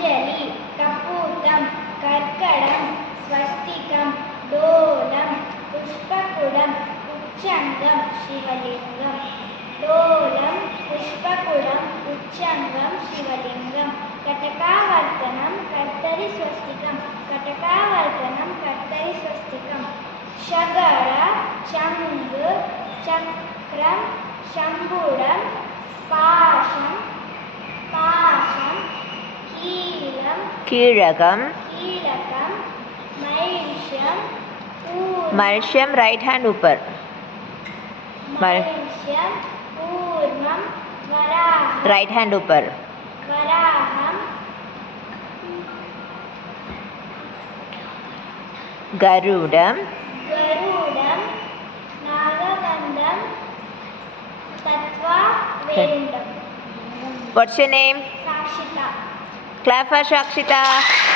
अञ्जलि कपूतं कर्कडं स्वस्तिकं दोलं पुष्पकुडं उच्चङ्गं शिवलिङ्गं दोलं पुष्पकुडं उच्चङ्गं शिवलिङ्गं कटकावर्तनं कर्तरि स्वस्तिकं कटकावर्तनं कर्तरि स्वस्तिकं शगड चङ्गु चक्रं शम्भुडं पाशं पाशं कीलकं मल्श्यं राइट हैंड ऊपर मल्श्यं कूर्मं वराहं राइट हैंड ऊपर वराहं गरुडं नागगन्धं तत्वा वेरुण्डं What's your name? साक्षिता Clap for Shakshita.